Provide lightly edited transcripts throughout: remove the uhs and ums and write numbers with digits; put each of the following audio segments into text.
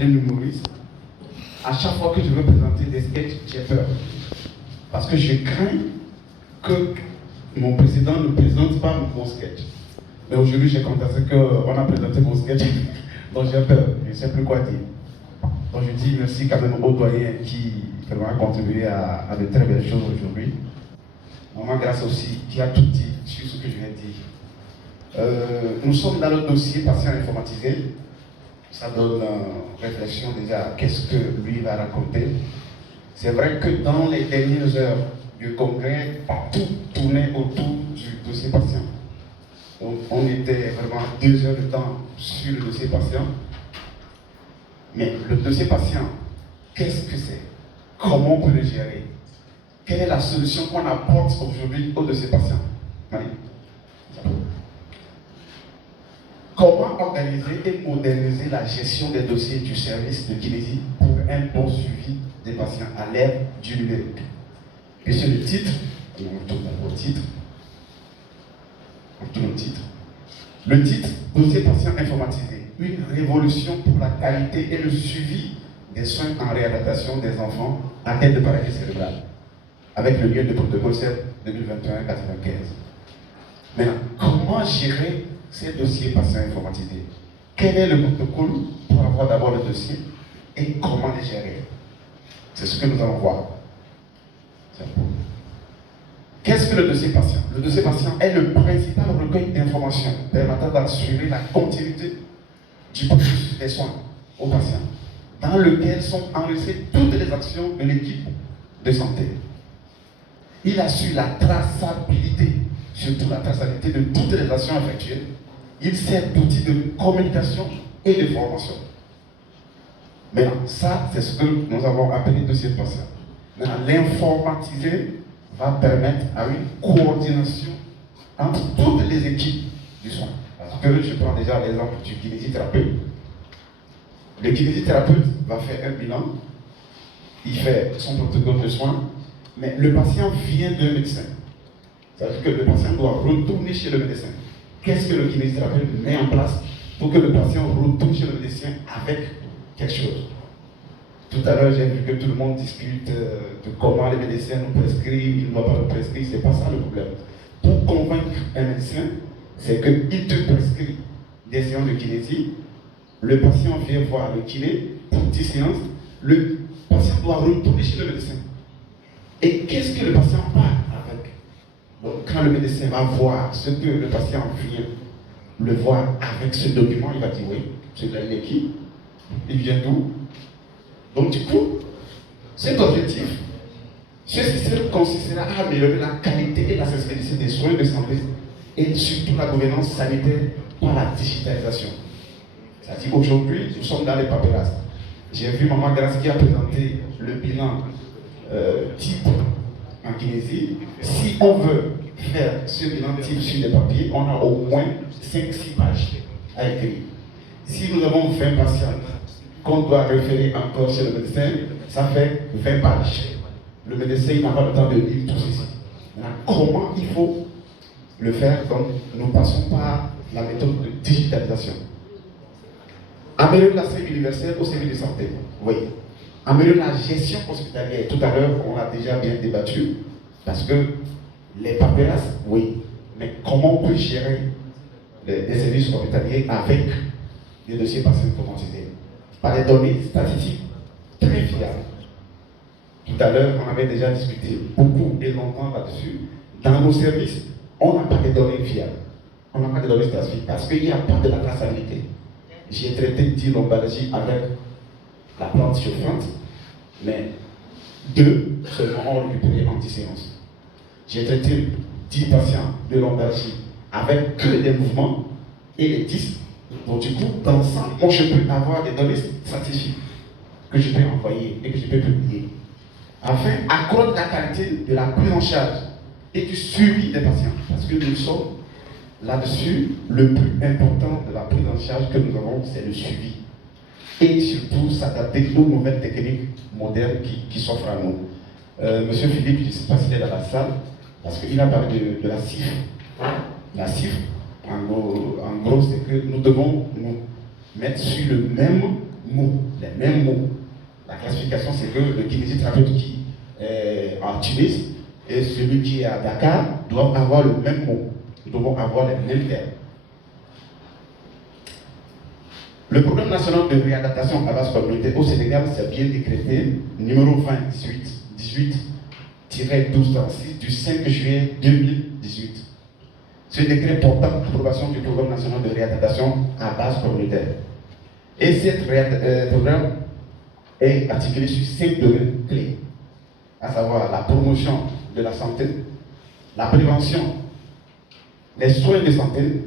Humoriste, à chaque fois que je veux présenter des sketchs, j'ai peur. Parce que je crains que mon président ne présente pas mon sketch. Mais aujourd'hui, j'ai constaté qu'on a présenté mon sketch, donc j'ai peur, je ne sais plus quoi dire. Donc je dis merci quand même aux doyens qui vraiment a contribué à de très belles choses aujourd'hui. Maman Grâce aussi, qui a tout dit sur ce que je viens de dire. Nous sommes dans le dossier patient informatisé. Ça donne réflexion déjà, qu'est-ce que lui va raconter. C'est vrai que dans les dernières heures du congrès, tout tournait autour du dossier patient. Donc, on était vraiment 2 heures de temps sur le dossier patient. Mais le dossier patient, qu'est-ce que c'est? Comment on peut le gérer? Quelle est la solution qu'on apporte aujourd'hui au dossier patient? Marie. Comment organiser et moderniser la gestion des dossiers du service de kinésie pour un bon suivi des patients à l'ère du numérique? Et sur le titre, on tourne au titre. On tourne au titre. Le titre, dossier patient informatisé, une révolution pour la qualité et le suivi des soins en réadaptation des enfants atteints de paralysie cérébrale, avec le lien de protocole 7 2021-95. Maintenant, comment gérer ces dossiers patients informatisés? Quel est le protocole pour avoir d'abord le dossier et comment les gérer? C'est ce que nous allons voir. Qu'est-ce que le dossier patient? Le dossier patient est le principal recueil d'informations permettant d'assurer la continuité du processus des soins aux patients, dans lequel sont enregistrées toutes les actions de l'équipe de santé. Il assure la traçabilité, surtout la traçabilité de toutes les actions effectuées. Il sert d'outil de communication et de formation. Maintenant, ça, c'est ce que nous avons appelé dossier patient. Maintenant, l'informatiser va permettre à une coordination entre toutes les équipes du soin. Parce que je prends déjà l'exemple du kinésithérapeute. Le kinésithérapeute va faire un bilan, il fait son protocole de soins, mais le patient vient d'un médecin. Ça veut dire que le patient doit retourner chez le médecin. Qu'est-ce que le kinésithérapeute met en place pour que le patient retourne chez le médecin avec quelque chose? Tout à l'heure, j'ai vu que tout le monde discute de comment les médecins nous prescrivent, ils ne doivent pas nous prescrire. Ce n'est pas ça le problème. Pour convaincre un médecin, c'est qu'il te prescrit des séances de kinésie. Le patient vient voir le kiné pour 10 séances. Le patient doit retourner chez le médecin. Et qu'est-ce que le patient part avec? Donc, quand le médecin va voir ce que le patient vient le voir avec ce document, il va dire oui, celui-là il est qui? Il vient d'où? Donc du coup, cet objectif, ce système consistera à améliorer la qualité et la sensibilité des soins de santé et surtout la gouvernance sanitaire par la digitalisation. C'est-à-dire aujourd'hui, nous sommes dans les paperasses. J'ai vu Maman Grâce qui a présenté le bilan type en kinésie. Si on veut faire ce bilan type sur des papiers, on a au moins 5-6 pages à écrire. Si nous avons 20 patients qu'on doit référer encore chez le médecin, ça fait 20 pages. Le médecin n'a pas le temps de lire tout ceci. Maintenant, comment il faut le faire? Donc, nous passons par la méthode de digitalisation. Améliorer l'accès universel au service de santé. Oui. Améliorer la gestion hospitalière. Tout à l'heure, on a déjà bien débattu, parce que les paperasses, oui. Mais comment on peut gérer les services hospitaliers avec des dossiers patients informatisés? Par des données statistiques très fiables. Tout à l'heure, on avait déjà discuté beaucoup et longtemps là-dessus. Dans nos services, on n'a pas de données fiables. On n'a pas de données statistiques parce qu'il n'y a pas de la traçabilité. J'ai traité 10 lombalgies avec la plante chauffante, mais 2 seulement ont récupéré en 10 séances. J'ai traité 10 patients de lombalgie avec que des mouvements et les 10. Donc du coup, dans l'ensemble, moi je peux avoir des données statistiques que je peux envoyer et que je peux publier, afin d'accroître la qualité de la prise en charge et du suivi des patients. Parce que nous sommes là-dessus, le plus important de la prise en charge que nous avons, c'est le suivi. Et surtout, s'adapter aux nouvelles techniques modernes qui s'offrent à nous. Monsieur Philippe, je ne sais pas s'il est dans la salle, parce qu'il a parlé de la CIF. La CIF, en gros, c'est que nous devons nous mettre sur le même mots, les mêmes mots. La classification, c'est que le kinésithérapeute qui est en Tunis et celui qui est à Dakar doivent avoir le même mot. Nous devons avoir les mêmes termes. Le programme national de réadaptation à base communautaire au Sénégal s'est bien décrété, numéro 2018-1236 du 5 juillet 2018. Ce décret portant approbation du programme national de réadaptation à base communautaire. Et ce programme est articulé sur 5 domaines clés, à savoir la promotion de la santé, la prévention, les soins de santé,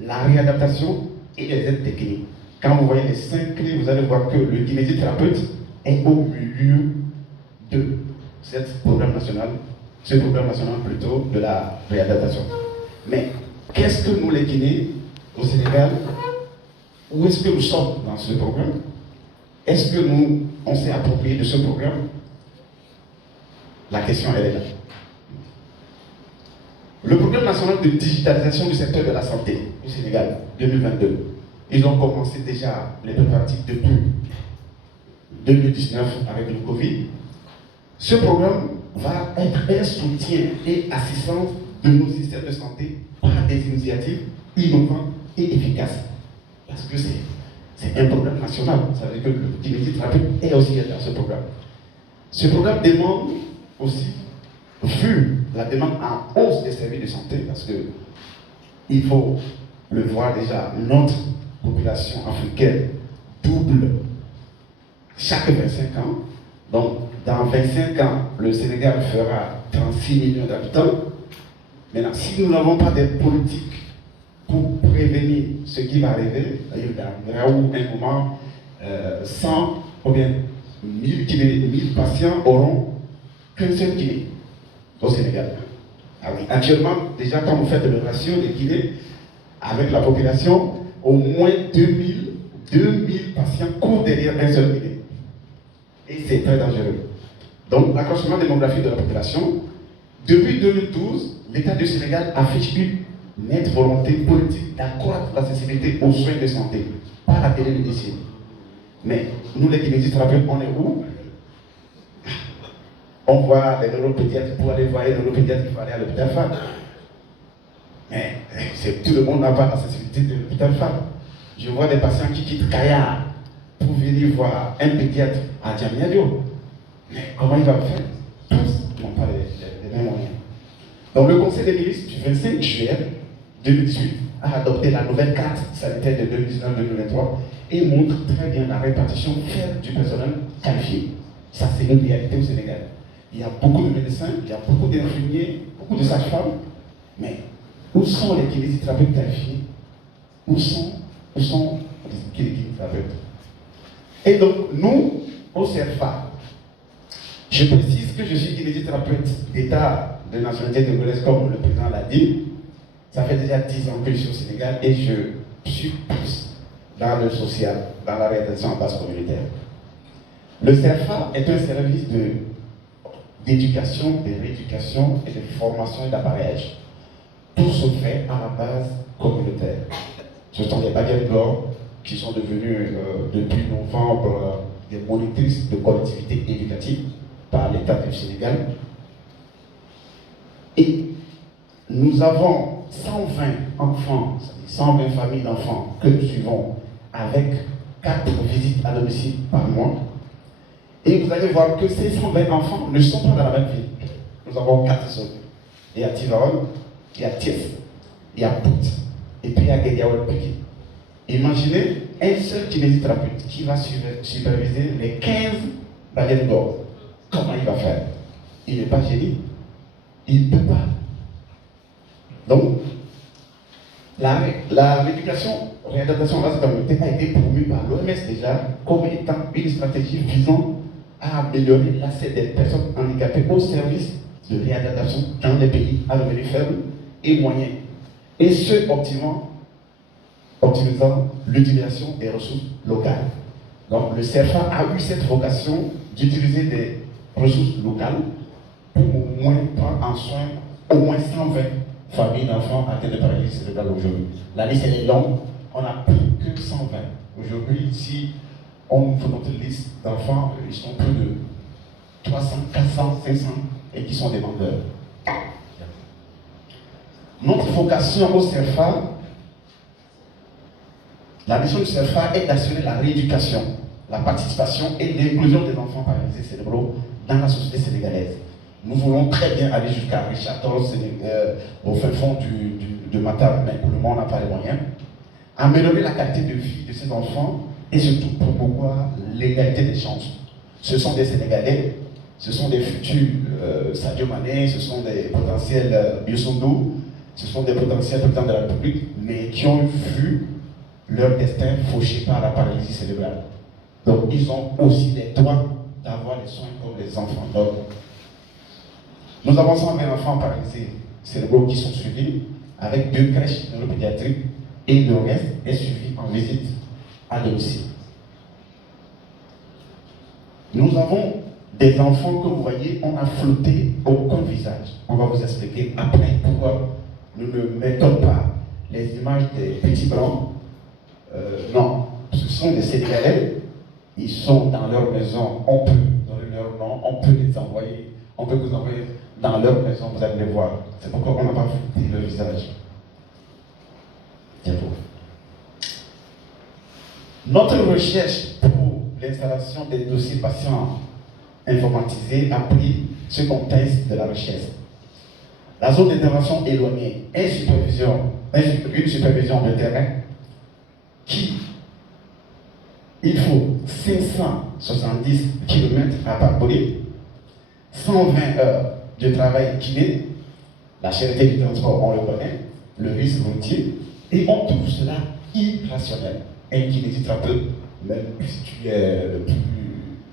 la réadaptation et les aides techniques. Quand vous voyez les 5 clés, vous allez voir que le kinésithérapeute est au milieu de ce programme national plutôt de la réadaptation. Mais qu'est-ce que nous les kinés au Sénégal, où est-ce que nous sommes dans ce programme? Est-ce que nous, on s'est approprié de ce programme? La question, elle est là. Le programme national de digitalisation du secteur de la santé au Sénégal, 2022, ils ont commencé déjà les préparatifs depuis 2019 avec le Covid. Ce programme va être un soutien et assistance de nos systèmes de santé par des initiatives innovantes et efficaces. Parce que c'est un programme national. Ça veut dire que le kinésithérapeute est aussi dans ce programme. Ce programme demande aussi, vu la demande en hausse des services de santé, parce que il faut le voir déjà, notre population africaine double chaque 25 ans. Donc, dans 25 ans, le Sénégal fera 36 millions d'habitants. Maintenant, si nous n'avons pas de politique pour prévenir ce qui va arriver, il y aura un moment 100 ou bien 1000 patients auront qu'un seul kiné au Sénégal. Ah oui. Actuellement, déjà quand vous faites le ratio des kinés avec la population, au moins 2000 patients courent derrière un seul kiné. Et c'est très dangereux. Donc, l'accroissement démographique de la population, depuis 2012, l'État du Sénégal affiche une nette volonté politique d'accroître l'accessibilité aux soins de santé par la télémédecine. Mais nous, les kinésithérapeutes, on est où? On voit les neuropédiatres, pour aller voir les neuropédiatres, il faut aller à l'hôpital FAD. Mais tout le monde n'a pas l'accessibilité de l'hôpital FAD. Je vois des patients qui quittent Kaya pour venir voir un pédiatre à Diamniadio. Mais comment il va faire? Tous n'ont pas les mêmes moyens. Donc le Conseil des ministres du 25 juillet 2018 a adopté la nouvelle carte sanitaire de 2019-2023 et montre très bien la répartition fair du personnel qualifié. Ça, c'est une réalité au Sénégal. Il y a beaucoup de médecins, il y a beaucoup d'infirmiers, beaucoup de sages-femmes, mais où sont les kinésithérapeutes qualifiés? Où sont les kinésithérapeutes? Et donc, nous, au CERFA, je précise que je suis kinésithérapeute d'État de nationalité togolaise, comme le président l'a dit. Ça fait déjà 10 ans que je suis au Sénégal et je suis plus dans le social, dans la réalisation en base communautaire. Le CERFA est un service d'éducation, de rééducation et de formation et d'appareillage. Tout se fait à la base communautaire. Ce sont des baguettes d'or qui sont devenues depuis novembre des monitrices de collectivités éducatives par l'État du Sénégal. Et nous avons 120 enfants, 120 familles d'enfants que nous suivons avec 4 visites à domicile par mois. Et vous allez voir que ces 120 enfants ne sont pas dans la même ville. Nous avons 4 zones. Il y a Tivaouane, il y a Thiès, il y a Pout, et puis il y a Guédiaoué Pékin. Imaginez un seul kinésithérapeute qui va superviser les 15 baguettes d'or. Comment il va faire? Il n'est pas génie. Il ne peut pas. Donc, la réadaptation à la communauté a été promue par l'OMS déjà comme étant une stratégie visant à améliorer l'accès des personnes handicapées aux services de réadaptation dans les pays à revenus faibles et moyens. Et ce, optimisant l'utilisation des ressources locales. Donc, le CERFA a eu cette vocation d'utiliser des ressources locales pour au moins prendre en soin au moins 120 familles d'enfants atteints de paralysie cérébrale aujourd'hui. La liste elle est longue, on n'a plus que 120. Aujourd'hui, si on ouvre notre liste d'enfants, ils sont plus de 300, 400, 500 et qui sont demandeurs. Notre vocation au CERFA, la mission du CERFA est d'assurer la rééducation, la participation et l'inclusion des enfants paralysés cérébraux dans la société sénégalaise. Nous voulons très bien aller jusqu'à Richard Toll, au fin fond de Matam, mais pour le moment on n'a pas les moyens. Améliorer la qualité de vie de ces enfants et surtout promouvoir l'égalité des chances. Ce sont des Sénégalais, ce sont des futurs Sadio Mané, ce sont des potentiels Youssou, ce sont des potentiels présidents de la République, mais qui ont vu leur destin fauché par la paralysie cérébrale. Donc ils ont aussi les droits d'avoir les soins comme les enfants. Donc, nous avons 120 enfants paralysés cérébraux qui sont suivis avec 2 crèches neuropédiatriques et le reste est suivi en visite à domicile. Nous avons des enfants que vous voyez, on a flotté aucun visage. On va vous expliquer après pourquoi nous ne mettons pas les images des petits blancs. Non, ce sont des Sénégalais, ils sont dans leur maison, on peut donner leur nom, on peut les envoyer, on peut vous envoyer dans leur maison, vous allez les voir. C'est pourquoi on n'a pas flouté le visage. C'est beau. Notre recherche pour l'installation des dossiers patients informatisés a pris ce contexte de la recherche. La zone d'intervention éloignée, une supervision de terrain qui, il faut 570 km à parcourir, 120 heures de travail kiné, la cherté du transport, on le connaît, le risque routier, et on trouve cela irrationnel. Un kinésithérapeute, même si tu es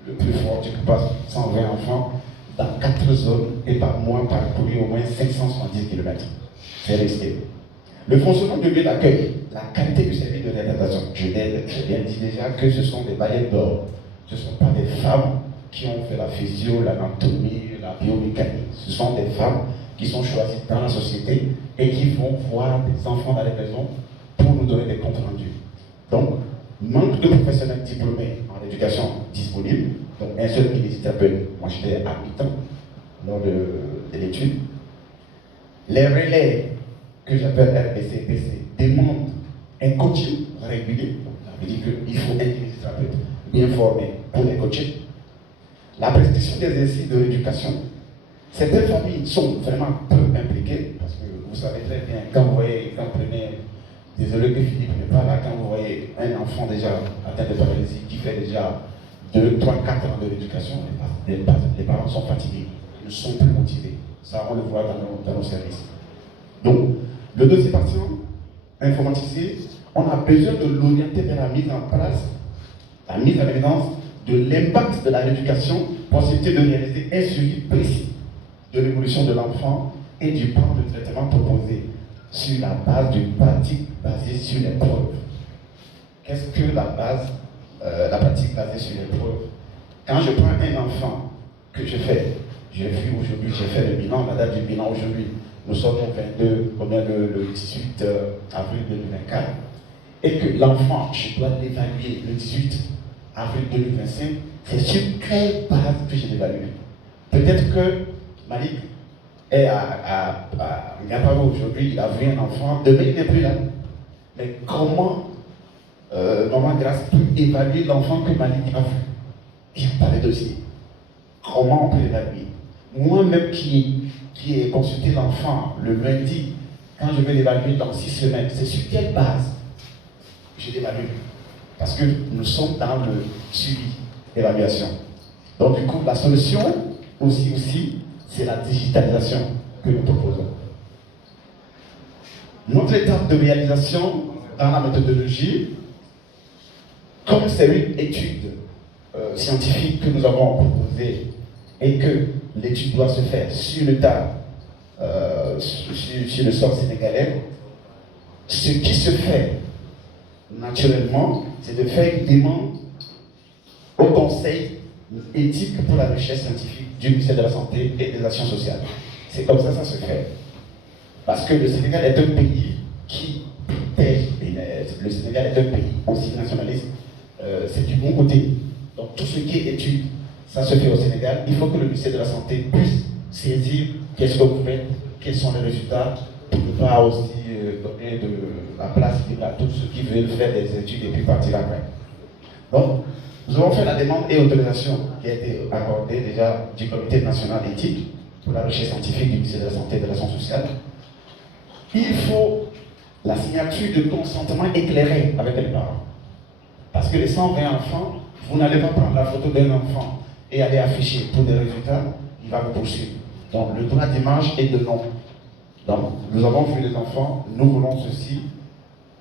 le plus fort, tu peux passer 120 enfants dans 4 zones et par mois parcourir au moins 570 km. C'est risqué. Le fonctionnement de lieu d'accueil, la qualité du service de réadaptation. J'ai bien dit déjà que ce sont des baillettes d'or. Ce ne sont pas des femmes qui ont fait la physio, l'anatomie, la biomécanique. Ce sont des femmes qui sont choisies dans la société et qui vont voir des enfants dans les maisons pour nous donner des comptes rendus. Donc, manque de professionnels diplômés en éducation disponibles. Donc, un seul kinésithérapeute, moi j'étais à mi-temps lors de l'étude. Les relais que j'appelle RBC, PC, demandent un coaching régulier. Donc, ça veut dire qu'il faut un kinésithérapeute bien formé pour les coacher. La prescription des exercices de rééducation. Certaines familles sont vraiment peu impliquées, parce que vous savez très bien, quand vous prenez, désolé que Philippe n'est pas là, quand vous voyez un enfant déjà atteint de paralysie qui fait déjà 2, 3, 4 ans de rééducation, les parents sont fatigués, ils ne sont plus motivés. Ça, on le voit dans nos services. Donc, le dossier patient informatisé, on a besoin de l'orienter vers la mise en place, la mise en évidence de l'impact de la rééducation, possibilité de réaliser un suivi précis de l'évolution de l'enfant et du plan de traitement proposé sur la base d'une pratique basée sur les preuves. Qu'est-ce que la pratique basée sur les preuves? Quand je prends un enfant que je fais, j'ai vu aujourd'hui, j'ai fait le bilan, la date du bilan aujourd'hui, nous sommes au 22, le 18 avril 2024, et que l'enfant, je dois l'évaluer le 18 avril 2025, c'est sur quelle base que je l'évalue? Peut-être que Malik est à Ngaparo aujourd'hui, il a vu un enfant, demain il n'est plus là. Mais comment Maman Grâce peut évaluer l'enfant que Malik a vu? Il n'y a pas de dossier. Comment on peut l'évaluer? Moi-même qui ai consulté l'enfant le lundi, quand je vais l'évaluer dans 6 semaines, c'est sur quelle base je l'évalue? Parce que nous sommes dans le suivi, évaluation. Donc du coup, la solution aussi, c'est la digitalisation que nous proposons. Notre étape de réalisation dans la méthodologie, comme c'est une étude scientifique que nous avons proposée et que l'étude doit se faire sur le tas, sur le sol sénégalais, ce qui se fait naturellement, c'est de faire une demande au Conseil éthique pour la recherche scientifique du ministère de la Santé et des Actions sociales. C'est comme ça se fait. Parce que le Sénégal est un pays qui protège, le Sénégal est un pays aussi nationaliste c'est du bon côté. Donc tout ce qui est études, ça se fait au Sénégal. Il faut que le ministère de la Santé puisse saisir qu'est-ce que vous faites, quels sont les résultats, pour ne pas aussi donner de la place à tous ceux qui veulent faire des études et puis partir après. Donc, nous avons fait la demande et autorisation qui a été accordée déjà du Comité national éthique pour la recherche scientifique du ministère de la Santé et de l'Action sociale. Il faut la signature de consentement éclairé avec les parents. Parce que les 120 enfants, vous n'allez pas prendre la photo d'un enfant et aller afficher pour des résultats, il va vous poursuivre. Donc le droit d'image est de non. Donc nous avons vu les enfants, nous voulons ceci,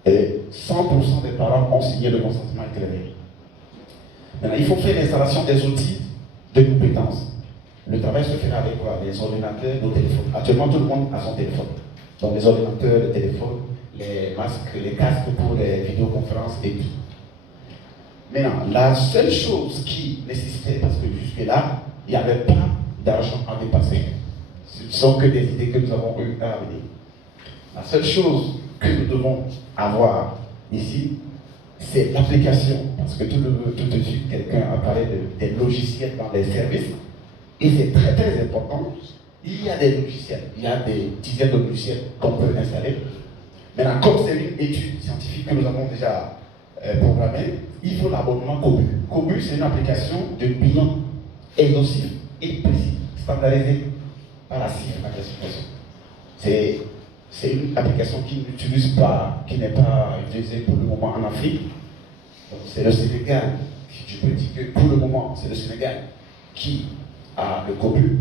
et 100% des parents ont signé le consentement éclairé. Maintenant, il faut faire l'installation des outils de compétences. Le travail se fera avec quoi? Les ordinateurs, nos téléphones. Actuellement, tout le monde a son téléphone. Donc les ordinateurs, les téléphones, les masques, les casques pour les vidéoconférences et tout. Maintenant, la seule chose qui nécessitait, parce que jusque-là, il n'y avait pas d'argent à dépasser. Ce ne sont que des idées que nous avons eues à amener. La seule chose que nous devons avoir ici, c'est l'application. Parce que tout de suite, quelqu'un a parlé des logiciels dans les services. Et c'est très très important. Il y a des logiciels, il y a des dizaines de logiciels qu'on peut installer. Maintenant, comme c'est une étude scientifique que nous avons déjà programmée, il faut l'abonnement COBU. COBU, c'est une application de bilan exhaustif et précis, standardisé par la CIF, la classification. C'est une application qui n'utilise pas, qui n'est pas utilisée pour le moment en Afrique. C'est le Sénégal, je peux dire que pour le moment, c'est le Sénégal qui a le COBU.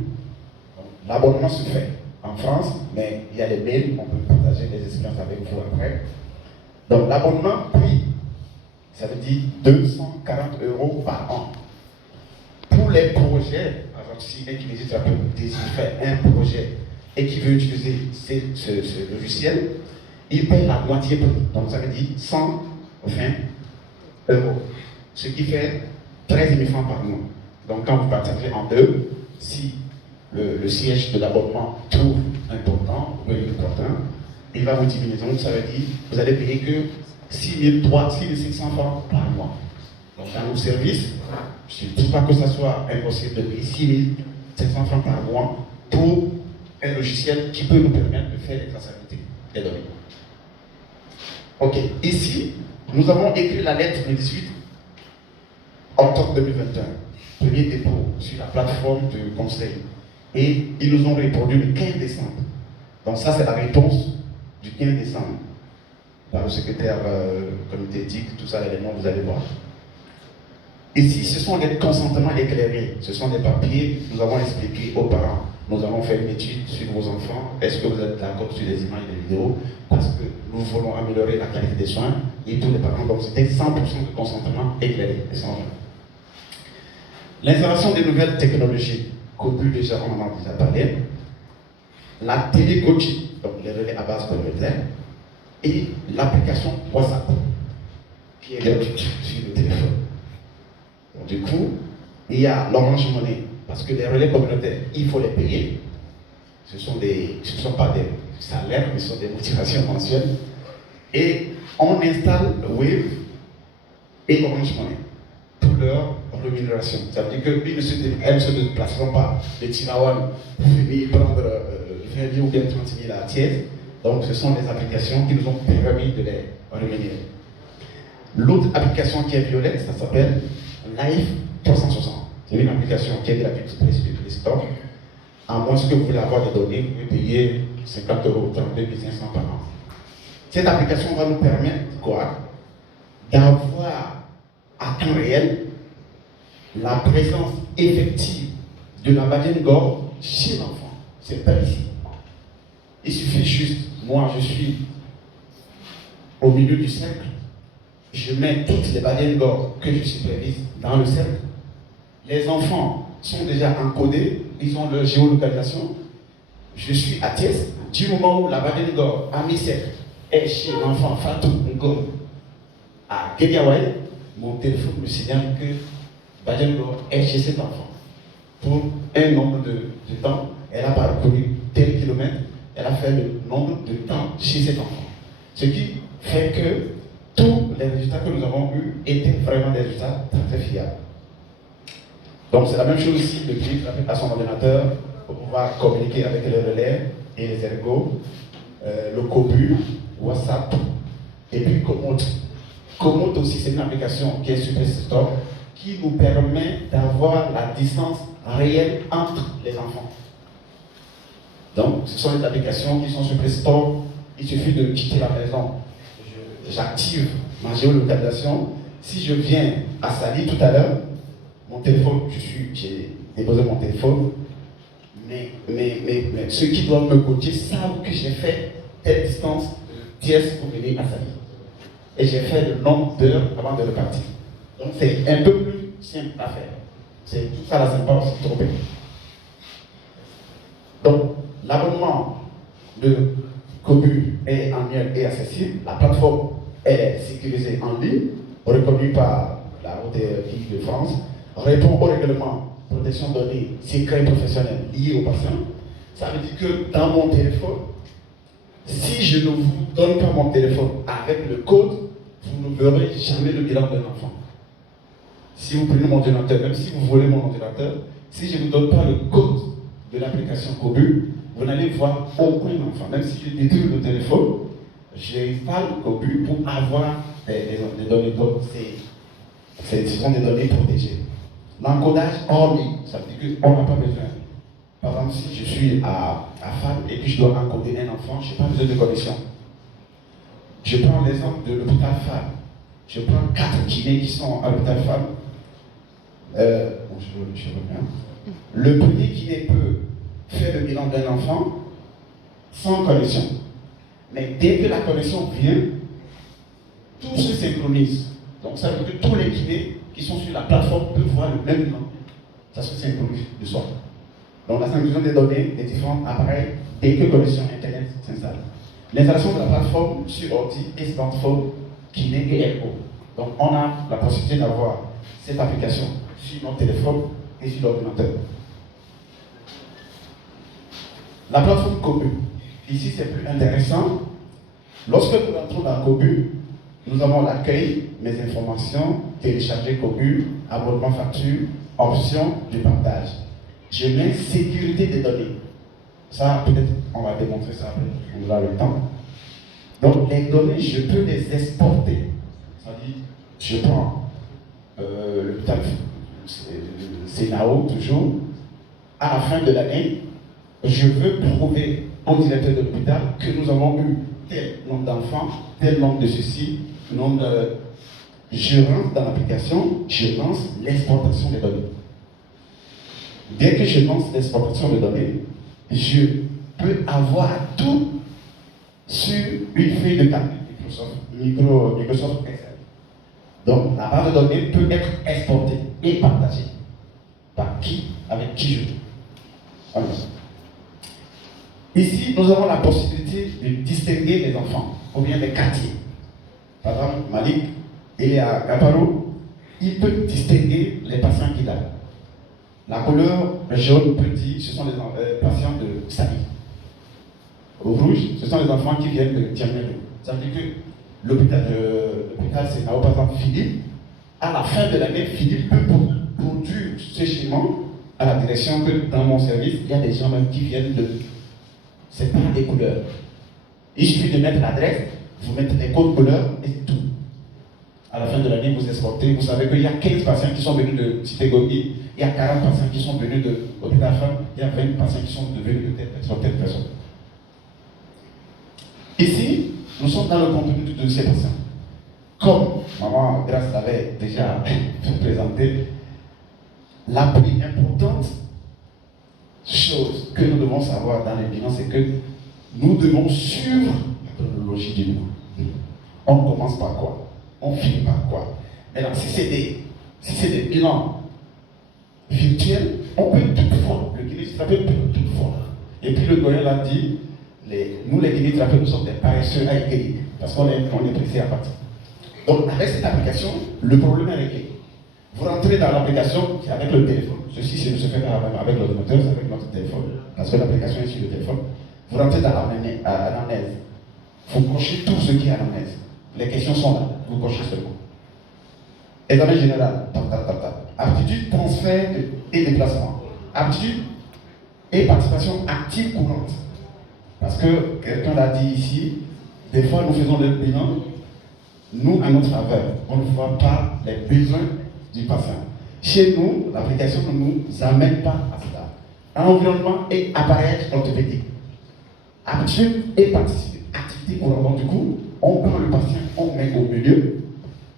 L'abonnement se fait en France, mais il y a les mails, on peut partager des expériences avec vous après. Donc l'abonnement, prix, ça veut dire 240 € par an. Pour les projets, par exemple, si un kinésithérapeute désire faire un projet et qui veut utiliser ce logiciel, il paye la moitié prix. Donc ça veut dire 120 €. Ce qui fait 13 000 francs par mois. Donc quand vous partagez en deux, si le siège de l'abonnement trouve important, il va vous diminuer. Donc ça veut dire que vous allez payer que 6 500 francs par mois. Donc dans nos services, je ne dis pas que ça soit impossible de payer 6 500 francs par mois pour un logiciel qui peut nous permettre de faire les traçabilités des données. Ok, ici, nous avons écrit la lettre le 18 octobre 2021, premier dépôt sur la plateforme de conseil. Et ils nous ont répondu le 15 décembre. Donc ça, c'est la réponse du 15 décembre. Par le secrétaire comité éthique, tout ça, les éléments, vous allez voir. Ici, ce sont des consentements éclairés. Ce sont des papiers, nous avons expliqué aux parents. Nous avons fait une étude sur vos enfants. Est-ce que vous êtes d'accord sur les images et les vidéos? Parce que nous voulons améliorer la qualité des soins. Et tous les parents, donc c'était 100% de consentement éclairé. L'installation des nouvelles technologies. COBU, déjà, on en a déjà parlé. La télécoaching, donc les relais à base communautaire, et l'application WhatsApp, qui est gratuite sur le téléphone. Donc, du coup, il y a l'Orange Money, parce que les relais communautaires, il faut les payer. Ce ne sont pas des salaires, mais ce sont des motivations mensuelles. Et on installe Wave et Orange Money pour leur rémunération. Ça veut dire qu'elles ne se déplaceront pas de Tinawan pour venir prendre 20 000 ou bien 30 000 à Thiès. Donc ce sont des applications qui nous ont permis de les rémunérer. L'autre application qui est violette, ça s'appelle Live 360. C'est une application qui est gratuite sur les Play Store. À moins que vous voulez avoir des données, vous pouvez payer 50 €, 32 500 par an. Cette application va nous permettre quoi? D'avoir à temps réel la présence effective de la Badiane-Gore chez l'enfant. C'est pas ici. Il suffit juste, moi je suis au milieu du cercle, je mets toutes les Badiane-Gore que je supervise dans le cercle. Les enfants sont déjà encodés, ils ont leur géolocalisation. Je suis à Thiès, du moment où la Badiane-Gore à mi-cercle est chez l'enfant Fatou Ngom à Guédiawaye, mon téléphone me signale que Badiane-Gore est chez cet enfant. Pour un nombre de temps, elle a parcouru tel kilomètre, elle a fait le nombre de temps chez cet enfant. Ce qui fait que tous les résultats que nous avons eus étaient vraiment des résultats très fiables. Donc c'est la même chose ici, le client à son ordinateur pour pouvoir communiquer avec les relais et les ergots, le Cobu, WhatsApp, et puis Komoot. Komoot aussi, c'est une application qui est sur Play Store qui nous permet d'avoir la distance réelle entre les enfants. Donc, ce sont des applications qui sont sur Play Store. Il suffit de quitter la maison. J'active ma géolocalisation. Si je viens à Sali tout à l'heure, mon téléphone, j'ai déposé mon téléphone, mais ceux qui doivent me coacher savent que j'ai fait telle distance tierce pour venir à Sali. Et j'ai fait le nombre d'heures avant de repartir. Donc c'est un peu plus simple à faire. C'est tout ça la sympa aussi trop bien. Donc l'abonnement de Cobu est annuel et accessible. La plateforme est sécurisée en ligne, reconnue par la Haute Ville de France, répond au règlement protection de données secrets professionnels liés aux patients. Ça veut dire que dans mon téléphone, si je ne vous donne pas mon téléphone avec le code, vous ne verrez jamais le bilan d'un enfant. Si vous prenez mon ordinateur, même si vous volez mon ordinateur, si je ne vous donne pas le code de l'application Cobu, vous n'allez voir aucun enfant. Même si je détruis le téléphone, j'installe Cobu pour avoir des données. Donc, ce sont des données protégées. L'encodage hors ligne, ça veut dire qu'on n'a pas besoin. Par exemple, si je suis à FAD et que je dois encoder un enfant, je n'ai pas besoin de connexion. Je prends l'exemple de l'hôpital FAD. Je prends 4 kinés qui sont à l'hôpital FAD. Je reviens. Le premier kiné peut faire le bilan d'un enfant sans connexion. Mais dès que la connexion vient, tout se synchronise. Donc ça veut dire que tous les kinés qui sont sur la plateforme peuvent voir le même bilan. Ça se synchronise de soi. Donc la synchronisation des données des différents appareils dès que connexion Internet s'installe. L'installation de la plateforme sur ordi et smartphone, kiné et ergo. Donc on a la possibilité d'avoir cette application sur notre téléphone et sur l'ordinateur. La plateforme Cobu. Ici c'est plus intéressant. Lorsque nous entrons dans Cobu, nous avons l'accueil, mes informations, télécharger Cobu, abonnement facture, option de partage. Je mets sécurité des données. Ça, peut-être, on va démontrer ça après, on aura le temps. Donc, les données, je peux les exporter. C'est-à-dire, je prends l'hôpital CNAO, toujours. À la fin de l'année, je veux prouver au directeur de l'hôpital que nous avons eu tel nombre d'enfants, tel nombre de ceci, nombre de... Je rentre dans l'application, je lance l'exportation des données. Dès que je lance l'exportation des données, je peux avoir tout sur une feuille de calcul Microsoft Excel. Donc la base de données peut être exportée et partagée. Par qui, avec qui je veux. Voilà. Ici, nous avons la possibilité de distinguer les enfants, ou bien les quartiers. Par exemple, Malik, il est à Gaparo, il peut distinguer les patients qu'il a. La couleur jaune petit, ce sont les patients de Sali. Au rouge, ce sont les enfants qui viennent de Tiamène. Ça veut dire que l'hôpital c'est par exemple Philippe. À la fin de l'année, Philippe peut produire ce schéma à la direction que dans mon service, il y a des gens même qui viennent de. C'est pas des couleurs. Il suffit de mettre l'adresse, vous mettez les codes couleurs et tout. À la fin de l'année, vous exportez. Vous savez qu'il y a 15 patients qui sont venus de Cité Gobi, il y a 40 patients qui sont venus de l'hôpital Femme, il y a 20 patients qui sont venus de telle personne. Ici, nous sommes dans le contenu de ces patients. Comme Maman Grâce l'avait déjà présenté, la plus importante chose que nous devons savoir dans les bilans, c'est que nous devons suivre la chronologie du mois. On commence par quoi? On finit par quoi? Maintenant, si c'est des bilans virtuels, on peut toutefois, le kinésithérapeute peut toutefois. Et puis le doyen l'a dit, nous les kinésithérapeutes, nous sommes des paresseux à écrire, parce qu'on est pressé à partir. Donc avec cette application, le problème est réglé. Vous rentrez dans l'application, c'est avec le téléphone. Ceci, c'est se fait avec l'ordinateur, c'est avec notre téléphone, parce que l'application est sur le téléphone. Vous rentrez dans l'anamnèse. Vous cochez tout ce qui est anamnèse. Les questions sont là, vous cochez seulement. Examen général, aptitude, transfert et déplacement. Aptitude et participation active courante. Parce que quelqu'un l'a dit ici, des fois nous faisons le bilan, nous à notre faveur, on ne voit pas les besoins du patient. Chez nous, l'application ne nous amène pas à cela. Environnement et appareil orthopédique. Aptitude et activité courante. Du coup, on prend le patient, on met au milieu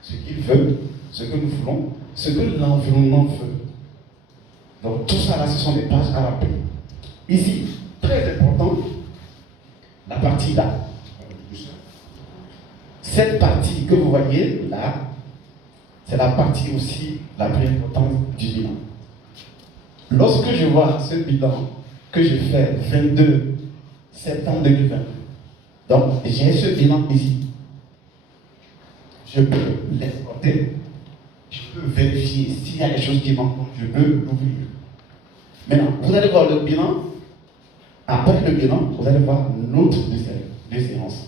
ce qu'il veut, ce que nous voulons, ce que l'environnement veut. Donc tout ça là, ce sont des pages à remplir. Ici, très important, la partie là. Cette partie que vous voyez là, c'est la partie aussi la plus importante du bilan. Lorsque je vois ce bilan que j'ai fait 22 septembre 2020, donc j'ai ce bilan ici. Je peux l'exporter, je peux vérifier s'il y a des choses qui manquent, je peux l'ouvrir. Maintenant, vous allez voir le bilan. Après le bilan, vous allez voir notre de séance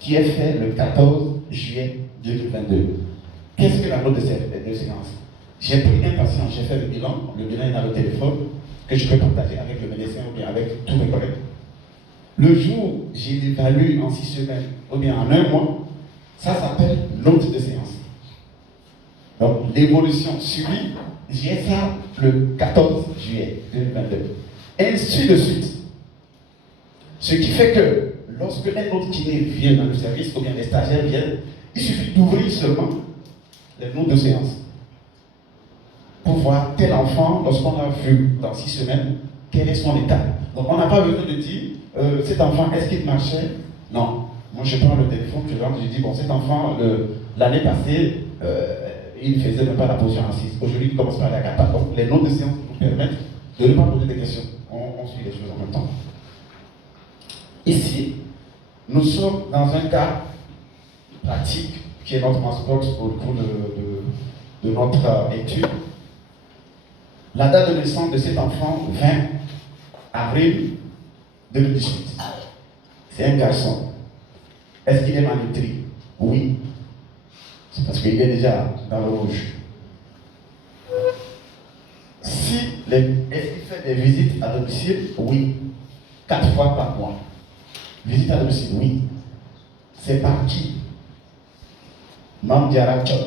qui est fait le 14 juillet 2022. Qu'est-ce que la note de séance? J'ai pris un patient, j'ai fait le bilan est dans le téléphone que je peux partager avec le médecin ou bien avec tous mes collègues. Le jour où j'ai évalué en 6 semaines ou bien en 1 mois, ça s'appelle note de séance. Donc l'évolution suivie, j'ai ça le 14 juillet 2022. Ainsi de suite. Ce qui fait que lorsque un autre kiné vient dans le service ou bien les stagiaires viennent, il suffit d'ouvrir seulement les notes de séance pour voir tel enfant, lorsqu'on a vu dans 6 semaines, quel est son état. Donc on n'a pas besoin de dire cet enfant, est-ce qu'il marchait? Non. Moi je prends le téléphone, je dis, bon, cet enfant, l'année passée, il ne faisait même pas la position assise. Aujourd'hui, il commence par aller à 4. Donc les notes de séance nous permettent de ne pas poser des questions. On suit les choses en même temps. Ici, nous sommes dans un cas pratique qui est notre transport au cours de notre étude. La date de naissance de cet enfant, 20 avril 2018. C'est un garçon. Est-ce qu'il est malnutri? Oui. C'est parce qu'il est déjà dans le rouge. Est-ce qu'il fait des visites à domicile? Oui. 4 fois par mois. Visite à domicile, oui. C'est par qui? Mamdiara Chol.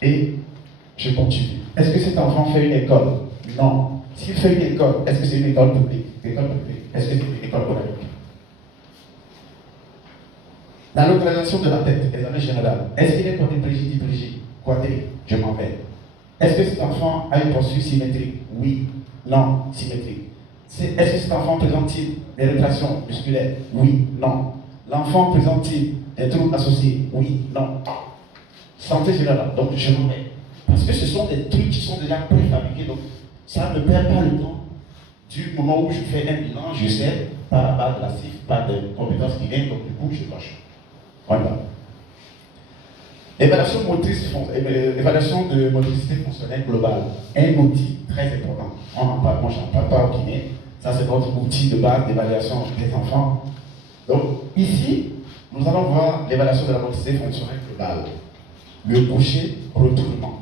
Et je continue. Est-ce que cet enfant fait une école? Non. S'il fait une école, est-ce que c'est une école publique? Est-ce que c'est une école correcte? La localisation de la tête, examen général. Est-ce qu'il est quadriplégique? Quadri, je m'en vais. Est-ce que cet enfant a une posture symétrique? Oui. Non. Symétrique. Est-ce que cet enfant présente-t-il des rétractions musculaires? Oui. Non. L'enfant présente-t-il des troubles associés? Oui. Non. Santé générale. Donc je m'en vais. Parce que ce sont des trucs qui sont déjà préfabriqués. Donc ça ne perd pas le temps. Du moment où je fais un bilan, je sais par la base de la CIF, par des compétences qui viennent, donc du coup je coche. Voilà. L'évaluation de motricité fonctionnelle globale, un outil très important. On en parle, moi j'en parle pas au kiné. Ça c'est notre outil de base d'évaluation des enfants. Donc ici, nous allons voir l'évaluation de la motricité fonctionnelle globale. Le coucher retournement.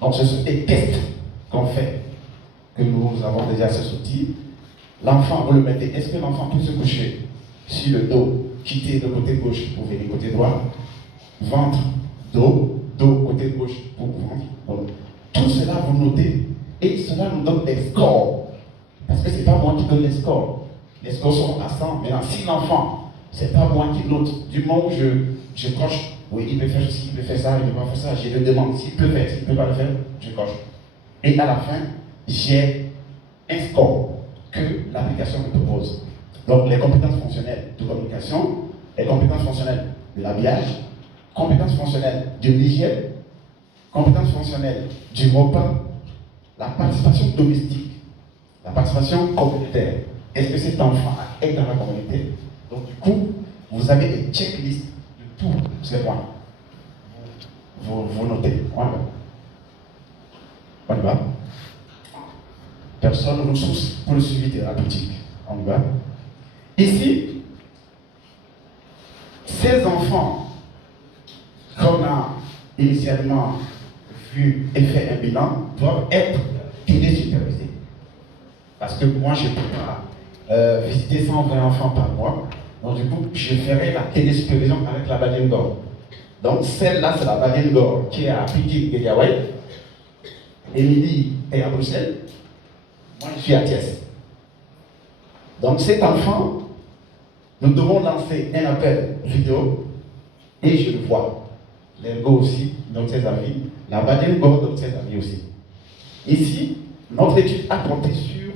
Donc ce sont des tests qu'on fait, que nous avons déjà ce outil. L'enfant, vous le mettez, est-ce que l'enfant peut se coucher sur le dos, quitter le côté gauche pour venir côté droit, ventre, dos, côté gauche pour ventre. Donc, tout cela, vous notez, et cela nous donne des scores. Parce que ce n'est pas moi qui donne les scores. Les scores sont à 100. Maintenant, si l'enfant, ce n'est pas moi qui note, du moment où je coche, oui, il peut faire ceci, il peut faire ça, il ne peut pas faire ça, je le demande. S'il peut faire, s'il ne peut pas le faire, je coche. Et à la fin, j'ai un score que l'application me propose. Donc, les compétences fonctionnelles de communication, les compétences fonctionnelles de l'habillage, compétences fonctionnelles de l'hygiène, compétences fonctionnelles du repas, la participation domestique, la participation communautaire. Est-ce que cet enfant est dans la communauté? Donc, du coup, vous avez des checklists de tous ces points. Vous notez. On y va. Personne ressource pour le suivi thérapeutique. On y va. Ici, ces enfants initialement vu et fait un bilan doivent être télésupervisés. Parce que moi, je ne peux pas visiter 120 enfants par mois. Donc, du coup, je ferai la télésupervision avec la Badingor. Donc, celle-là, c'est la Badingor qui est à Piki-Guédiawaye. Émilie est à Bruxelles. Moi, je suis à Thiès. Donc, cet enfant, nous devons lancer un appel vidéo et je le vois. L'ergo aussi, donc ses amis. La Badingor, donc ses amis aussi. Ici, notre étude a porté sur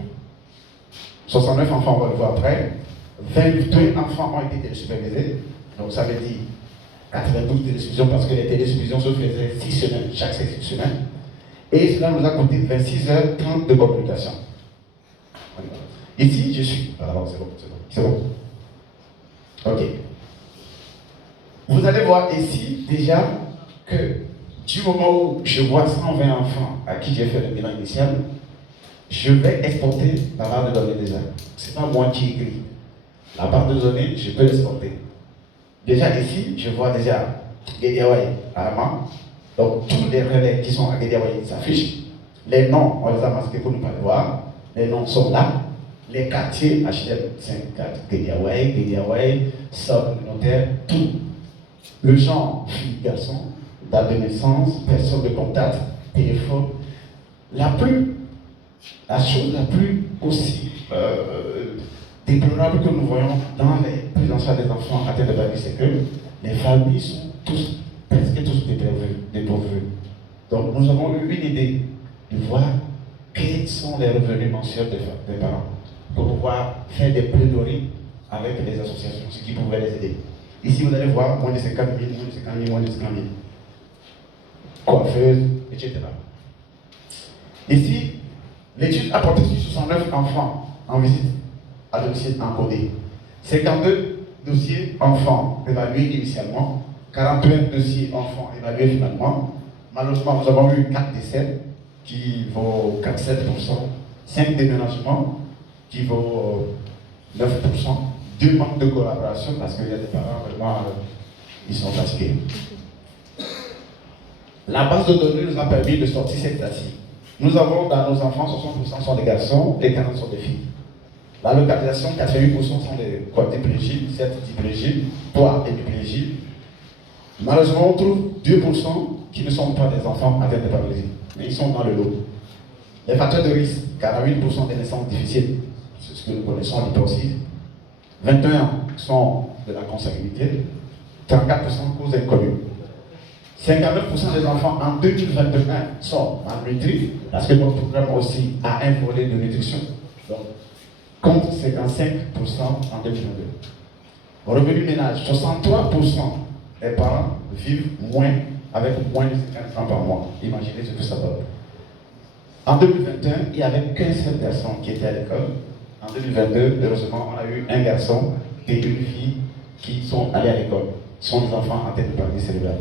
69 enfants, on va le voir après. 22 enfants ont été télésupervisés. Donc ça veut dire 92 télésupervisions parce que les télésupervisions se faisaient 6 semaines, chaque 6 semaines. Et cela nous a coûté 26h30 de communication. Ici, je suis. Alors, c'est bon. Ok. Vous allez voir ici déjà que du moment où je vois 120 enfants à qui j'ai fait le bilan initial, je vais exporter la barre de données déjà. Ce n'est pas moi qui écris. La barre de données, je peux l'exporter. Déjà ici, je vois déjà Guédiawaye à Ama. Donc tous les relais qui sont à Guédiawaye s'affichent. Les noms, on les a masqués pour ne pas les voir. Les noms sont là. Les quartiers, HLM 54, Guédiawaye, sub-communautaire, tout. Le genre, fille, garçon, date de naissance, personne de contact, téléphone. La chose la plus aussi déplorable que nous voyons dans les prises en charge des enfants atteints de PAVI, c'est que les familles sont presque tous dépourvues. Donc nous avons eu une idée de voir quels sont les revenus mensuels des parents pour pouvoir faire des plaidoiries avec les associations, ce qui pouvait les aider. Ici, vous allez voir moins de 50 000, moins de 50 000, moins de 50 000. Coiffeuses, etc. Ici, l'étude a porté sur 69 enfants en visite à domicile encodés. 52 dossiers enfants évalués initialement, 41 dossiers enfants évalués finalement. Malheureusement, nous avons eu 4 décès qui vaut 4,7%, 5 déménagements qui vaut 9%, 2 manques de collaboration parce qu'il y a des parents vraiment, ils sont fatigués. La base de données nous a permis de sortir cette statistique. Nous avons dans nos enfants, 60% sont des garçons, les 40% sont des filles. La localisation, 88% sont des quadriplégiques, 7 diplégiques, 3 hémiplégiques. Malheureusement, on trouve 2% qui ne sont pas des enfants atteints de paralysie, mais ils sont dans le lot. Les facteurs de risque, 48% des naissances difficiles, c'est ce que nous connaissons à l'hypoxie. 21 sont de la consanguinité, 34% causes inconnues. 59% des enfants en 2021 sont malnutris, parce que notre programme aussi a un volet de nutrition. Donc, contre 55% en 2022. Revenu ménage, 63% des parents vivent avec moins de 50 francs par mois. Imaginez ce que ça donne. En 2021, il n'y avait qu'un seul garçon qui était à l'école. En 2022, heureusement, on a eu un garçon et une fille qui sont allés à l'école. Ce sont des enfants atteints de paralysie cérébrale.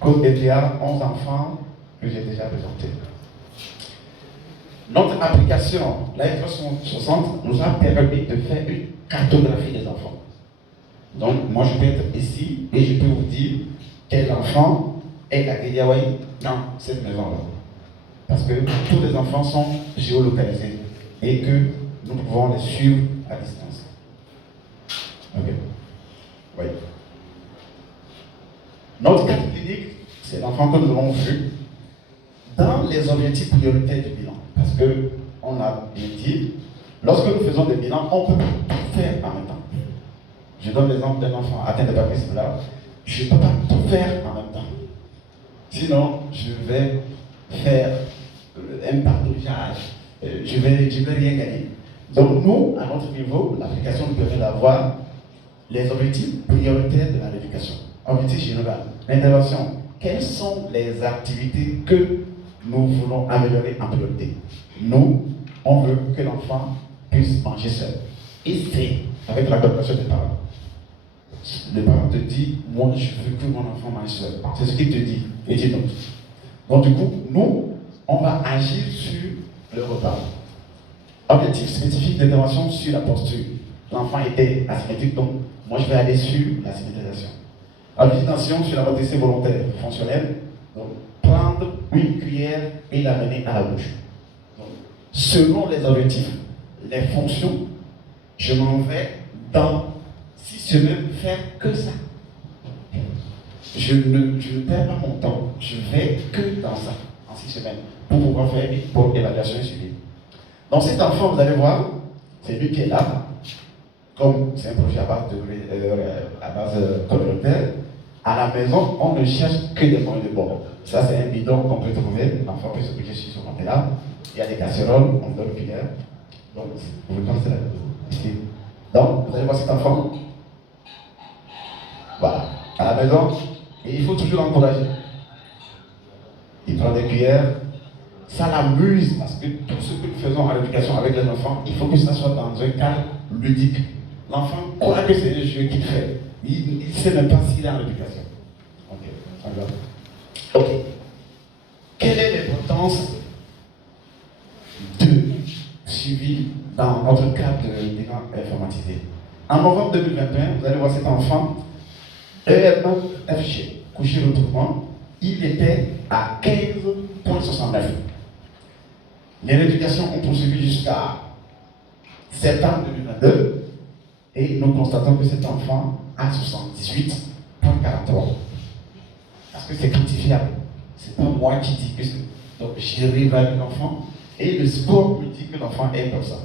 Côte d'État, 11 enfants que j'ai déjà présentés. Notre application, la F360, nous a permis de faire une cartographie des enfants. Donc, moi, je peux être ici et je peux vous dire quel enfant est à Guédiawaye dans cette maison-là. Parce que tous les enfants sont géolocalisés et que nous pouvons les suivre à distance. Ok. Oui. Notre carte clinique, c'est l'enfant que nous avons vu dans les objectifs prioritaires du bilan. Parce qu'on a bien dit, lorsque nous faisons des bilans, on peut tout faire en même temps. Je donne l'exemple d'un enfant atteint de paralysie cérébrale. Je ne peux pas tout faire en même temps. Sinon, je vais faire un pataugeage. Je vais rien gagner. Donc nous, à notre niveau, l'application nous permet d'avoir les objectifs prioritaires de l'éducation. Objectif général, l'intervention. Quelles sont les activités que nous voulons améliorer en priorité? Nous, on veut que l'enfant puisse manger seul. Et c'est avec la coopération des parents. Le parent te dit, moi je veux que mon enfant mange seul. C'est ce qu'il te dit. Et dit non. Donc du coup, nous, on va agir sur le repas. Objectif spécifique d'intervention sur la posture. L'enfant était asymétrique, donc moi je vais aller sur la symétrisation. Objectif d'action sur la motricité volontaire fonctionnelle. Donc, prendre une cuillère et l'amener à la bouche. Donc, selon les objectifs, les fonctions, je m'en vais dans 6 semaines faire que ça. Je ne perds pas mon temps, je vais que dans ça, en 6 semaines, pour pouvoir faire une bonne évaluation et suivi. Donc cet enfant, vous allez voir, c'est lui qui est là, comme c'est un projet à base communautaire. À la maison, on ne cherche que des moyens de bord. Ça, c'est un bidon qu'on peut trouver, l'enfant peut se bouger sur ce côté-là. Il y a des casseroles, on donne une cuillère. Donc, vous commencez là ici. Donc, vous allez voir cet enfant. Voilà, à la maison. Et il faut toujours l'encourager. Il prend des cuillères. Ça l'amuse parce que tout ce que nous faisons à l'éducation avec les enfants, il faut que ça soit dans un cadre ludique. L'enfant croit que c'est un jeu qu'il fait. Il ne sait même pas s'il est en éducation. Ok, alors. Ok. Quelle est l'importance de suivi dans notre cadre de bilan informatisé? En novembre 2021, vous allez voir cet enfant, EMFG, couché retrouvement, il était à 15,69. Les rééducations ont poursuivi jusqu'à septembre 2022 et nous constatons que cet enfant a 78,43. Parce que c'est quantifiable. C'est pas moi qui dis que c'est. Donc j'ai réévalué l'enfant et le score me dit que l'enfant est comme ça.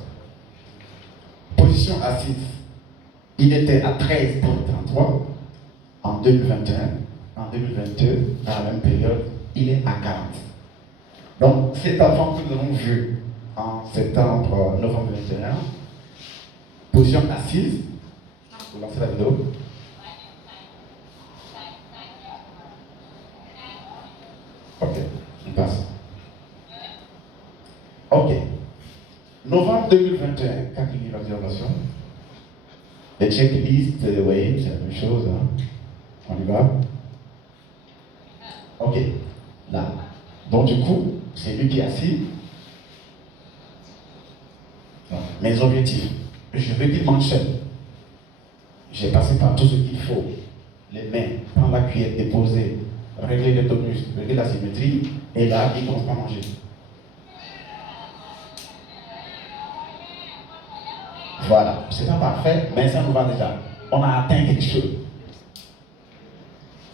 Position assise, il était à 13,33 en 2021. En 2022, à la même période, il est à 40. Donc, cet enfant que nous avons vu en novembre 2021, position assise, vous lancez la vidéo. Ok, on passe. Ok. Novembre 2021, quand il y a l'observation, les checklists, vous voyez, c'est la même chose. Hein. On y va. Ok, là. Donc du coup, c'est lui qui est assis. Donc, mes objectifs. Je veux qu'il mange seul. J'ai passé par tout ce qu'il faut. Les mains, prendre la cuillère, déposer, régler le tonus, régler la symétrie, et là, il ne commence pas à manger. Voilà, c'est pas parfait, mais ça nous va déjà. On a atteint quelque chose.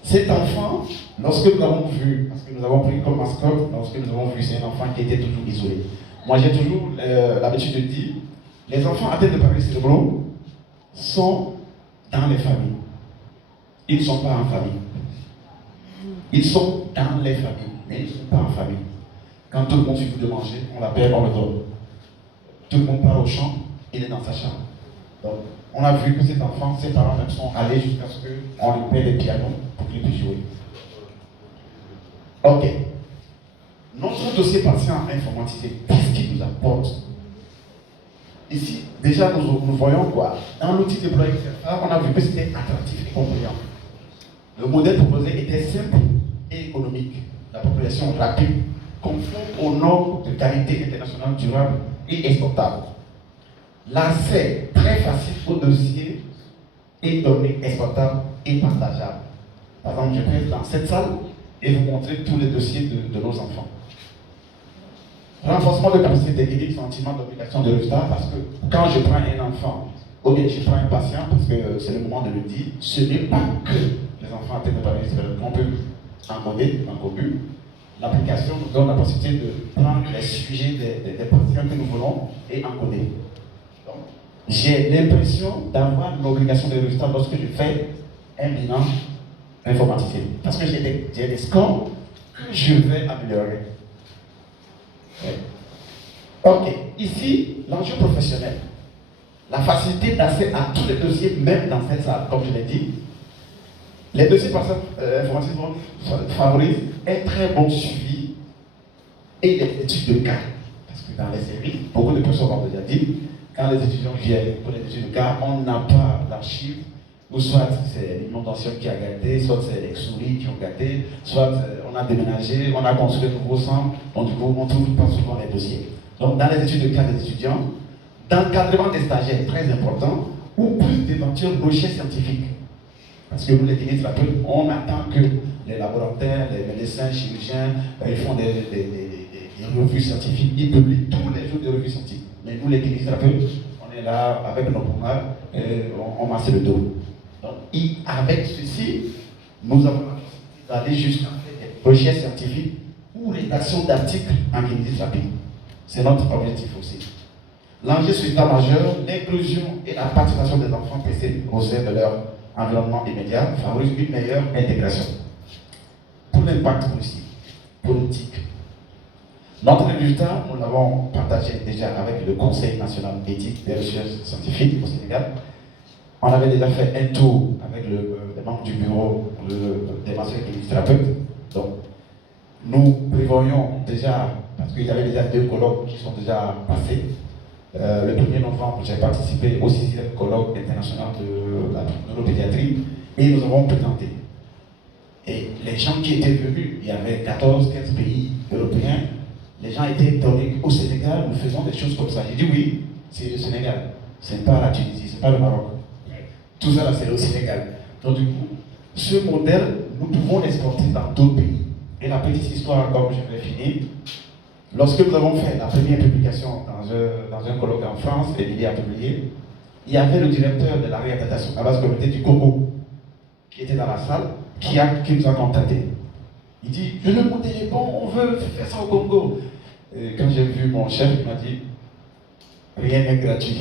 Cet enfant, lorsque nous l'avons vu, parce que nous avons pris comme mascotte, lorsque nous avons vu, c'est un enfant qui était toujours isolé. Moi, j'ai toujours l'habitude de dire, les enfants atteints de paralysie cérébrale sont dans les familles. Ils ne sont pas en famille. Ils sont dans les familles, mais ils ne sont pas en famille. Quand tout le monde suffit de manger, on l'appelle, on le donne. Tout le monde part au champ, il est dans sa chambre. Donc, on a vu que cet enfant, ses parents même sont allés jusqu'à ce qu'on lui paie des pianos pour qu'il puisse jouer. Ok. Notre dossier patient informatisé, qu'est-ce qu'il nous apporte? Ici, déjà, nous voyons quoi? Dans l'outil déployé, on a vu que c'était attractif et compréhensible. Le modèle proposé était simple et économique. La population rapide, conforme aux normes de qualité internationale durable et exportable. L'accès très facile au dossier et données exportables et partageables. Par exemple, je vais dans cette salle et vous montrer tous les dossiers de nos enfants. Renforcement de capacité technique, sentiment d'obligation de résultat, parce que quand je prends un enfant, ou bien je prends un patient, parce que c'est le moment de le dire, ce n'est pas que les enfants atteints de paralysie cérébrale qu'on peut encoder, en commun. L'application nous donne la possibilité de prendre les sujets des patients que nous voulons et encoder. Donc, j'ai l'impression d'avoir l'obligation de résultat lorsque je fais un bilan informatisé. Parce que j'ai des scores que je vais améliorer. Ouais. Ok, ici, l'enjeu professionnel. La facilité d'accès à tous les dossiers, même dans cette salle, comme je l'ai dit. Les dossiers informatiques favorisent un très bon suivi et les études de cas. Parce que dans les séries, beaucoup de personnes l'ont déjà dit, quand les étudiants viennent pour les études de cas, on n'a pas l'archive, ou soit c'est l'inondation qui a gâté, soit c'est les souris qui ont gâté, soit on a déménagé, on a construit de nouveaux centres, donc du coup on ne trouve pas souvent les dossiers. Donc dans les études de cas des étudiants, dans l'encadrement des stagiaires, très important, ou plus d'éventuelles recherches scientifiques. Parce que nous, les thérapeutes, on attend que les laboratoires, les médecins, chirurgiens, ils font des revues scientifiques, ils publient tous les jours des revues scientifiques. Mais nous, les kinésithérapeutes, on est là avec nos pommes et on masse le dos. Donc, avec ceci, nous avons la possibilité d'aller jusqu'à faire des recherches scientifiques ou rédaction d'articles en kinésithérapie. C'est notre objectif aussi. L'enjeu sur l'état majeur, l'inclusion et la participation des enfants placés au sein de leur environnement immédiat favorise une meilleure intégration. Pour l'impact aussi, politique. Notre résultat, nous l'avons partagé déjà avec le Conseil national d'éthique des recherches scientifiques au Sénégal. On avait déjà fait un tour avec les membres du bureau des masters kinésithérapeutes. Donc, nous prévoyons déjà, parce qu'il y avait déjà 2 colloques qui sont déjà passés. Le 1er novembre, j'ai participé au 6e colloque international de la neuropédiatrie et nous avons présenté. Et les gens qui étaient venus, il y avait 14-15 pays européens, les gens étaient étonnés qu'au Sénégal, nous faisons des choses comme ça. J'ai dit oui, c'est le Sénégal, c'est pas la Tunisie, c'est pas le Maroc. Tout ça, là, c'est le Sénégal. Donc, du coup, ce modèle, nous pouvons l'exporter dans d'autres pays. Et la petite histoire, comme je vais finir, lorsque nous avons fait la première publication dans un colloque en France, Émilie a publié, il y avait le directeur de la réadaptation à base communauté du Congo qui était dans la salle, qui nous a contactés. Il dit, le modèle est bon, on veut faire ça au Congo. Et quand j'ai vu mon chef, il m'a dit, rien n'est gratuit.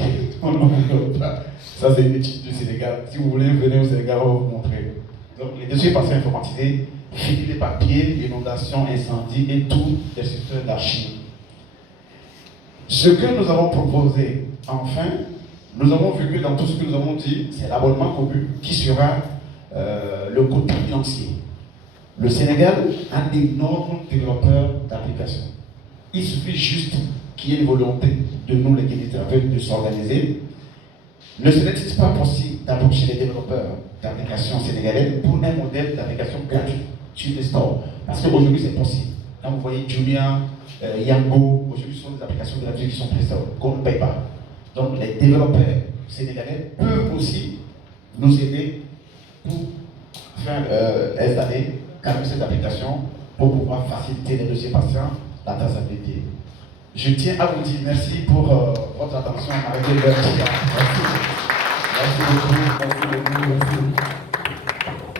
Ça, c'est une étude du Sénégal. Si vous voulez, venez au Sénégal, on va vous montrer. Donc, les dossiers passés informatisés, fini les papiers, inondations, incendies et tout les systèmes d'archives. Ce que nous avons proposé, enfin, nous avons vu que dans tout ce que nous avons dit, c'est l'abonnement commun qui sera le côté financier. Le Sénégal a d'énormes développeurs d'applications. Il suffit juste qu'il y ait une volonté de nous, les kinésithérapeutes, de s'organiser. Ne serait-il pas possible d'approcher les développeurs d'applications sénégalais pour un modèle d'application gratuit sur les stores? Parce qu'aujourd'hui, c'est possible. Quand vous voyez Jumia, Yango, aujourd'hui, ce sont des applications gratuites qui sont prises qu'on ne paye pas. Donc, les développeurs sénégalais peuvent aussi nous aider pour faire installer cette application pour pouvoir faciliter les dossiers patients, la traçabilité. Je tiens à vous dire merci pour votre attention. Merci beaucoup. Merci beaucoup. Merci beaucoup.